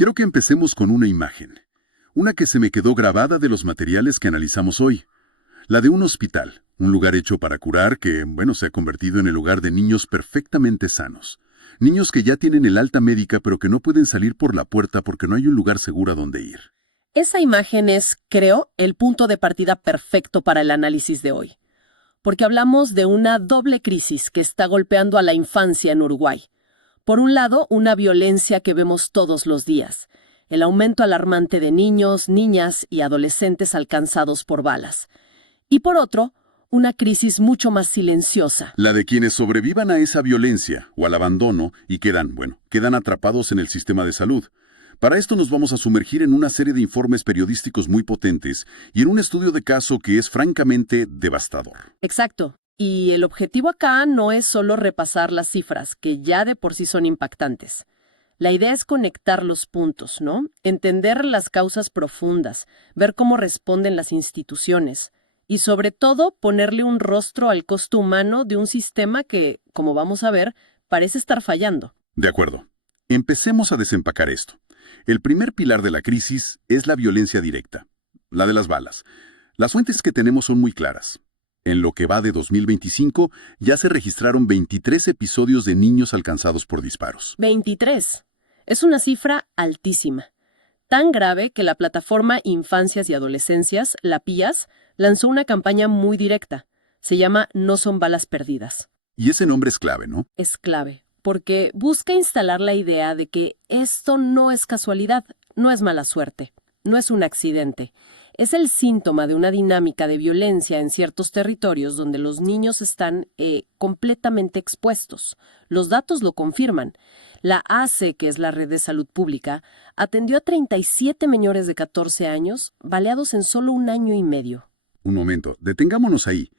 Quiero que empecemos con una imagen. Una que se me quedó grabada de los materiales que analizamos hoy. La de un hospital, un lugar hecho para curar que, se ha convertido en el hogar de niños perfectamente sanos. Niños que ya tienen el alta médica pero que no pueden salir por la puerta porque no hay un lugar seguro a donde ir. Esa imagen es, creo, el punto de partida perfecto para el análisis de hoy. Porque hablamos de una doble crisis que está golpeando a la infancia en Uruguay. Por un lado, una violencia que vemos todos los días. El aumento alarmante de niños, niñas y adolescentes alcanzados por balas. Y por otro, una crisis mucho más silenciosa. La de quienes sobrevivan a esa violencia o al abandono y quedan atrapados en el sistema de salud. Para esto nos vamos a sumergir en una serie de informes periodísticos muy potentes y en un estudio de caso que es francamente devastador. Exacto. Y el objetivo acá no es solo repasar las cifras, que ya de por sí son impactantes. La idea es conectar los puntos, ¿no? Entender las causas profundas, ver cómo responden las instituciones. Y sobre todo, ponerle un rostro al costo humano de un sistema que, como vamos a ver, parece estar fallando. De acuerdo. Empecemos a desempacar esto. El primer pilar de la crisis es la violencia directa, la de las balas. Las fuentes que tenemos son muy claras. En lo que va de 2025, ya se registraron 23 episodios de niños alcanzados por disparos. 23. Es una cifra altísima. Tan grave que la plataforma Infancias y Adolescencias, la PIAS, lanzó una campaña muy directa. Se llama No son balas perdidas. Y ese nombre es clave, ¿no? Es clave, porque busca instalar la idea de que esto no es casualidad, no es mala suerte, no es un accidente. Es el síntoma de una dinámica de violencia en ciertos territorios donde los niños están completamente expuestos. Los datos lo confirman. La ACE, que es la Red de Salud Pública, atendió a 37 menores de 14 años, baleados en solo un año y medio. Un momento, detengámonos ahí.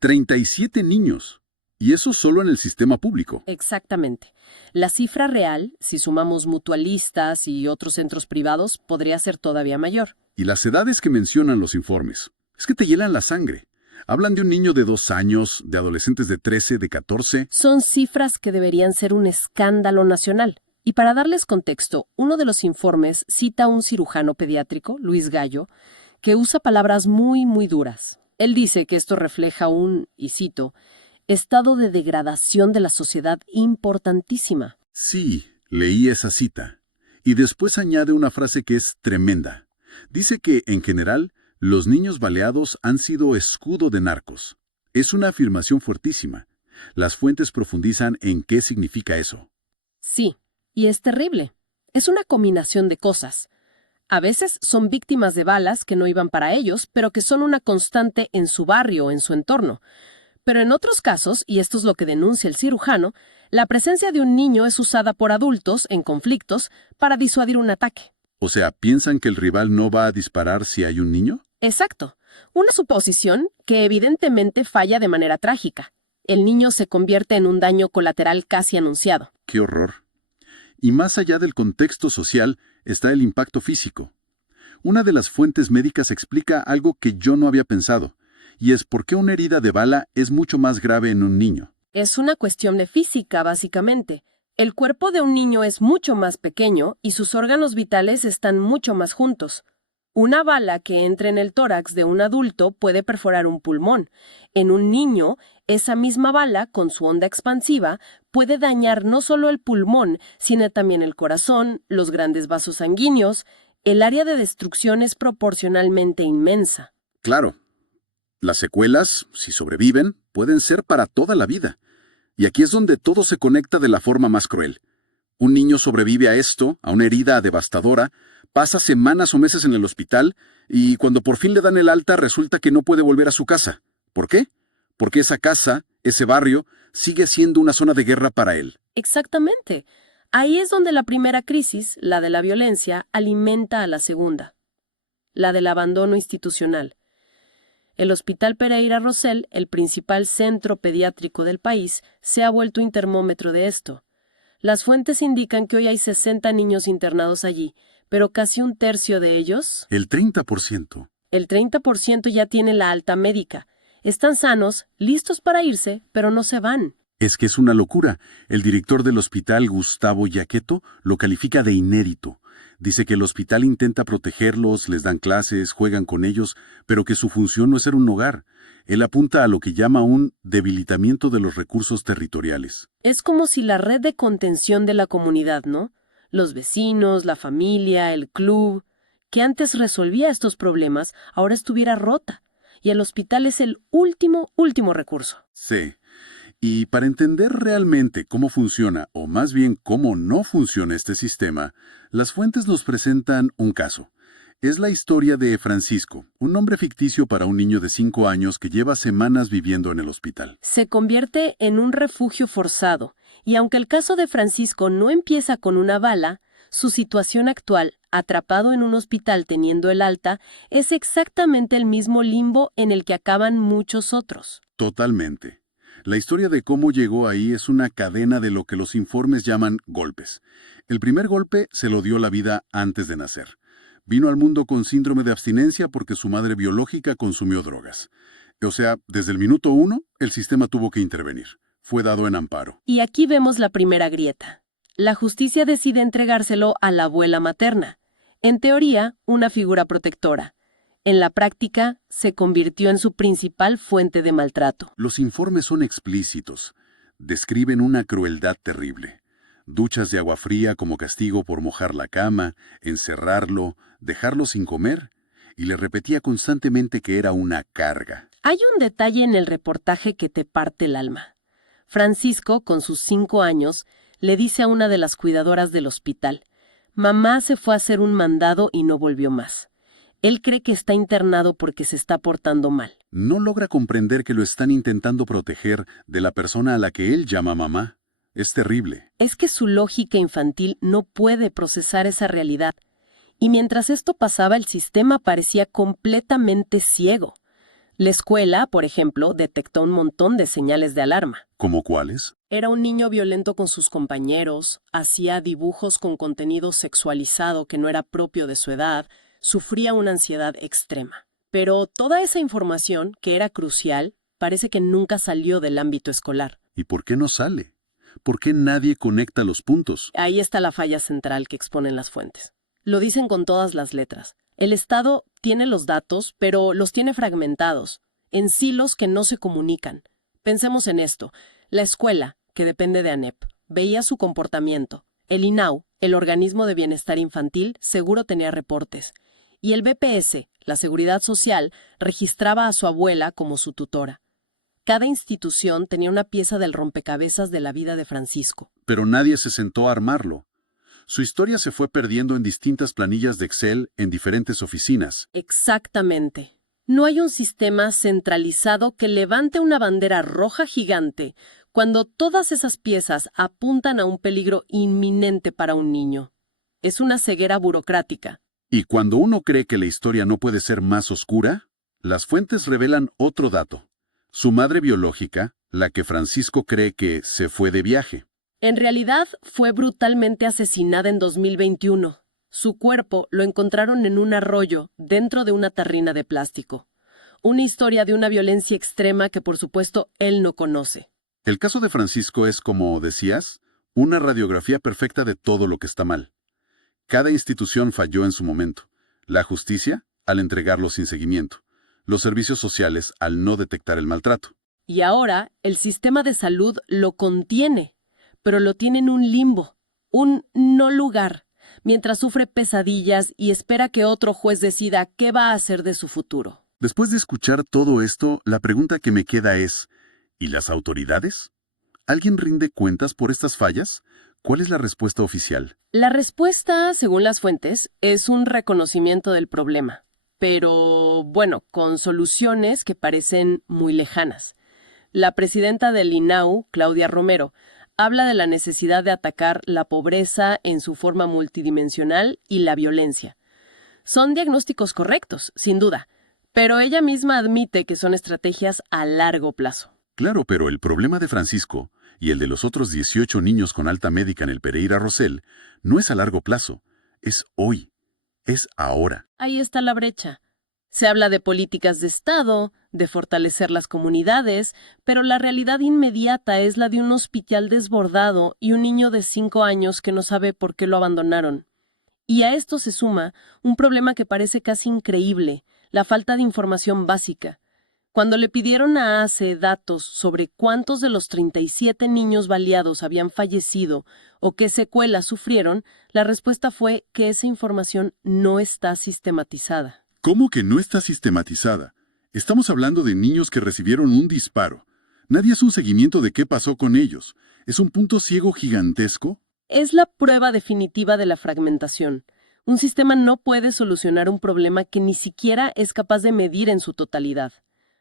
37 niños. Y eso solo en el sistema público. Exactamente. La cifra real, si sumamos mutualistas y otros centros privados, podría ser todavía mayor. Y las edades que mencionan los informes, es que te hielan la sangre. Hablan de un niño de 2 años, de adolescentes de 13, de 14. Son cifras que deberían ser un escándalo nacional. Y para darles contexto, uno de los informes cita a un cirujano pediátrico, Luis Gallo, que usa palabras muy, muy duras. Él dice que esto refleja un, y cito, estado de degradación de la sociedad importantísima. Sí, leí esa cita. Y después añade una frase que es tremenda. Dice que, en general, los niños baleados han sido escudo de narcos. Es una afirmación fuertísima. Las fuentes profundizan en qué significa eso. Sí, y es terrible. Es una combinación de cosas. A veces son víctimas de balas que no iban para ellos, pero que son una constante en su barrio o en su entorno. Pero en otros casos, y esto es lo que denuncia el cirujano, la presencia de un niño es usada por adultos en conflictos para disuadir un ataque. O sea, ¿piensan que el rival no va a disparar si hay un niño? Exacto. Una suposición que evidentemente falla de manera trágica. El niño se convierte en un daño colateral casi anunciado. ¡Qué horror! Y más allá del contexto social está el impacto físico. Una de las fuentes médicas explica algo que yo no había pensado, y es por qué una herida de bala es mucho más grave en un niño. Es una cuestión de física, básicamente. El cuerpo de un niño es mucho más pequeño y sus órganos vitales están mucho más juntos. Una bala que entre en el tórax de un adulto puede perforar un pulmón. En un niño, esa misma bala, con su onda expansiva, puede dañar no solo el pulmón, sino también el corazón, los grandes vasos sanguíneos. El área de destrucción es proporcionalmente inmensa. Claro. Las secuelas, si sobreviven, pueden ser para toda la vida. Y aquí es donde todo se conecta de la forma más cruel. Un niño sobrevive a esto, a una herida devastadora, pasa semanas o meses en el hospital y cuando por fin le dan el alta resulta que no puede volver a su casa. ¿Por qué? Porque esa casa, ese barrio, sigue siendo una zona de guerra para él. Exactamente. Ahí es donde la primera crisis, la de la violencia, alimenta a la segunda, la del abandono institucional. El Hospital Pereira Rosell, el principal centro pediátrico del país, se ha vuelto un termómetro de esto. Las fuentes indican que hoy hay 60 niños internados allí, pero casi un tercio de ellos... El 30%. El 30% ya tiene la alta médica. Están sanos, listos para irse, pero no se van. Es que es una locura. El director del hospital, Gustavo Yaqueto, lo califica de inédito. Dice que el hospital intenta protegerlos, les dan clases, juegan con ellos, pero que su función no es ser un hogar. Él apunta a lo que llama un debilitamiento de los recursos territoriales. Es como si la red de contención de la comunidad, ¿no? Los vecinos, la familia, el club, que antes resolvía estos problemas, ahora estuviera rota. Y el hospital es el último recurso. Sí. Y para entender realmente cómo funciona, o más bien cómo no funciona este sistema, las fuentes nos presentan un caso. Es la historia de Francisco, un nombre ficticio para un niño de 5 años que lleva semanas viviendo en el hospital. Se convierte en un refugio forzado, y aunque el caso de Francisco no empieza con una bala, su situación actual, atrapado en un hospital teniendo el alta, es exactamente el mismo limbo en el que acaban muchos otros. Totalmente. La historia de cómo llegó ahí es una cadena de lo que los informes llaman golpes. El primer golpe se lo dio la vida antes de nacer. Vino al mundo con síndrome de abstinencia porque su madre biológica consumió drogas. O sea, desde el minuto 1, el sistema tuvo que intervenir. Fue dado en amparo. Y aquí vemos la primera grieta. La justicia decide entregárselo a la abuela materna. En teoría, una figura protectora. En la práctica, se convirtió en su principal fuente de maltrato. Los informes son explícitos. Describen una crueldad terrible. Duchas de agua fría como castigo por mojar la cama, encerrarlo, dejarlo sin comer, y le repetía constantemente que era una carga. Hay un detalle en el reportaje que te parte el alma. Francisco, con sus 5 años, le dice a una de las cuidadoras del hospital: «Mamá se fue a hacer un mandado y no volvió más». Él cree que está internado porque se está portando mal. No logra comprender que lo están intentando proteger de la persona a la que él llama mamá. Es terrible. Es que su lógica infantil no puede procesar esa realidad. Y mientras esto pasaba, el sistema parecía completamente ciego. La escuela, por ejemplo, detectó un montón de señales de alarma. ¿Cómo cuáles? Era un niño violento con sus compañeros, hacía dibujos con contenido sexualizado que no era propio de su edad, sufría una ansiedad extrema. Pero toda esa información, que era crucial, parece que nunca salió del ámbito escolar. ¿Y por qué no sale? ¿Por qué nadie conecta los puntos? Ahí está la falla central que exponen las fuentes. Lo dicen con todas las letras. El Estado tiene los datos, pero los tiene fragmentados, en silos que no se comunican. Pensemos en esto. La escuela, que depende de ANEP, veía su comportamiento. El INAU, el Organismo de Bienestar Infantil, seguro tenía reportes. Y el BPS, la Seguridad Social, registraba a su abuela como su tutora. Cada institución tenía una pieza del rompecabezas de la vida de Francisco. Pero nadie se sentó a armarlo. Su historia se fue perdiendo en distintas planillas de Excel en diferentes oficinas. Exactamente. No hay un sistema centralizado que levante una bandera roja gigante cuando todas esas piezas apuntan a un peligro inminente para un niño. Es una ceguera burocrática. Y cuando uno cree que la historia no puede ser más oscura, las fuentes revelan otro dato. Su madre biológica, la que Francisco cree que se fue de viaje. En realidad, fue brutalmente asesinada en 2021. Su cuerpo lo encontraron en un arroyo dentro de una tarrina de plástico. Una historia de una violencia extrema que, por supuesto, él no conoce. El caso de Francisco es, como decías, una radiografía perfecta de todo lo que está mal. Cada institución falló en su momento. La justicia, al entregarlo sin seguimiento. Los servicios sociales, al no detectar el maltrato. Y ahora, el sistema de salud lo contiene, pero lo tiene en un limbo, un no lugar, mientras sufre pesadillas y espera que otro juez decida qué va a hacer de su futuro. Después de escuchar todo esto, la pregunta que me queda es, ¿y las autoridades? ¿Alguien rinde cuentas por estas fallas? ¿Cuál es la respuesta oficial? La respuesta, según las fuentes, es un reconocimiento del problema, pero, bueno, con soluciones que parecen muy lejanas. La presidenta del INAU, Claudia Romero, habla de la necesidad de atacar la pobreza en su forma multidimensional y la violencia. Son diagnósticos correctos, sin duda, pero ella misma admite que son estrategias a largo plazo. Claro, pero el problema de Francisco y el de los otros 18 niños con alta médica en el Pereira Rosell no es a largo plazo, es hoy, es ahora. Ahí está la brecha. Se habla de políticas de Estado, de fortalecer las comunidades, pero la realidad inmediata es la de un hospital desbordado y un niño de 5 años que no sabe por qué lo abandonaron. Y a esto se suma un problema que parece casi increíble, la falta de información básica. Cuando le pidieron a ACE datos sobre cuántos de los 37 niños baleados habían fallecido o qué secuelas sufrieron, la respuesta fue que esa información no está sistematizada. ¿Cómo que no está sistematizada? Estamos hablando de niños que recibieron un disparo. Nadie hace un seguimiento de qué pasó con ellos. ¿Es un punto ciego gigantesco? Es la prueba definitiva de la fragmentación. Un sistema no puede solucionar un problema que ni siquiera es capaz de medir en su totalidad.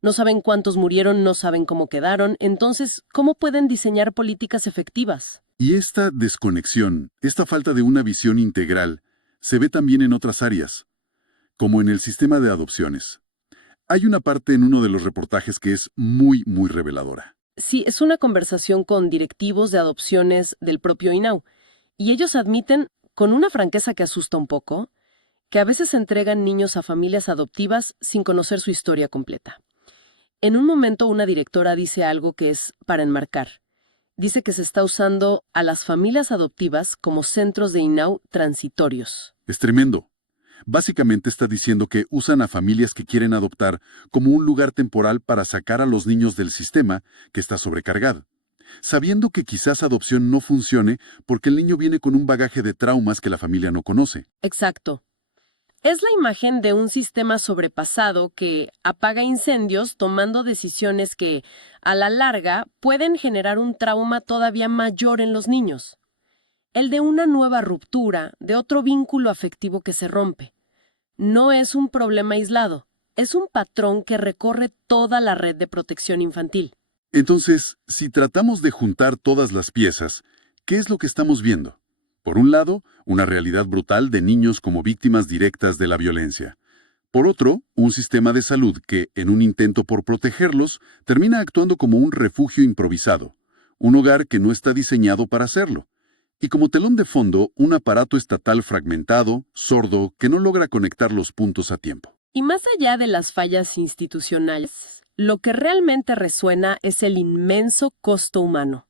No saben cuántos murieron, no saben cómo quedaron, entonces, ¿cómo pueden diseñar políticas efectivas? Y esta desconexión, esta falta de una visión integral, se ve también en otras áreas, como en el sistema de adopciones. Hay una parte en uno de los reportajes que es muy reveladora. Sí, es una conversación con directivos de adopciones del propio INAU, y ellos admiten, con una franqueza que asusta un poco, que a veces entregan niños a familias adoptivas sin conocer su historia completa. En un momento una directora dice algo que es para enmarcar. Dice que se está usando a las familias adoptivas como centros de INAU transitorios. Es tremendo. Básicamente está diciendo que usan a familias que quieren adoptar como un lugar temporal para sacar a los niños del sistema que está sobrecargado, sabiendo que quizás adopción no funcione porque el niño viene con un bagaje de traumas que la familia no conoce. Exacto. Es la imagen de un sistema sobrepasado que apaga incendios tomando decisiones que, a la larga, pueden generar un trauma todavía mayor en los niños. El de una nueva ruptura, de otro vínculo afectivo que se rompe. No es un problema aislado, es un patrón que recorre toda la red de protección infantil. Entonces, si tratamos de juntar todas las piezas, ¿qué es lo que estamos viendo? Por un lado, una realidad brutal de niños como víctimas directas de la violencia. Por otro, un sistema de salud que, en un intento por protegerlos, termina actuando como un refugio improvisado, un hogar que no está diseñado para hacerlo. Y como telón de fondo, un aparato estatal fragmentado, sordo, que no logra conectar los puntos a tiempo. Y más allá de las fallas institucionales, lo que realmente resuena es el inmenso costo humano.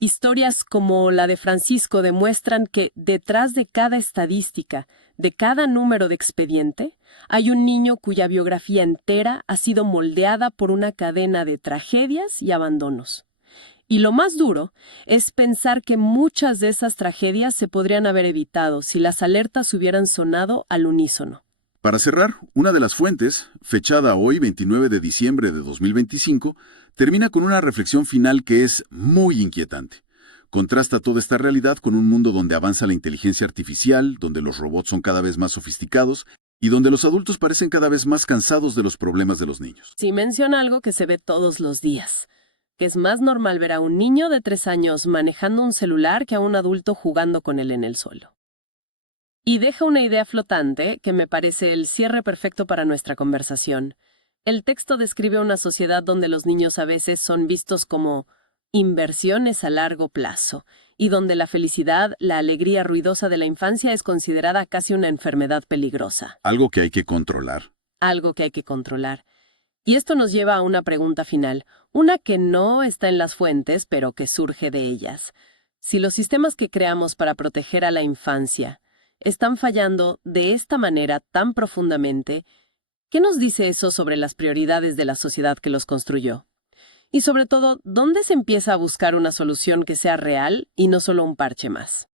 Historias como la de Francisco demuestran que detrás de cada estadística, de cada número de expediente, hay un niño cuya biografía entera ha sido moldeada por una cadena de tragedias y abandonos. Y lo más duro es pensar que muchas de esas tragedias se podrían haber evitado si las alertas hubieran sonado al unísono. Para cerrar, una de las fuentes, fechada hoy 29 de diciembre de 2025, termina con una reflexión final que es muy inquietante. Contrasta toda esta realidad con un mundo donde avanza la inteligencia artificial, donde los robots son cada vez más sofisticados y donde los adultos parecen cada vez más cansados de los problemas de los niños. Sí menciona algo que se ve todos los días, que es más normal ver a un niño de 3 años manejando un celular que a un adulto jugando con él en el suelo. Y deja una idea flotante que me parece el cierre perfecto para nuestra conversación. El texto describe una sociedad donde los niños a veces son vistos como inversiones a largo plazo y donde la felicidad, la alegría ruidosa de la infancia es considerada casi una enfermedad peligrosa. Algo que hay que controlar. Algo que hay que controlar. Y esto nos lleva a una pregunta final, una que no está en las fuentes, pero que surge de ellas. Si los sistemas que creamos para proteger a la infancia están fallando de esta manera tan profundamente, ¿qué nos dice eso sobre las prioridades de la sociedad que los construyó? Y sobre todo, ¿dónde se empieza a buscar una solución que sea real y no solo un parche más?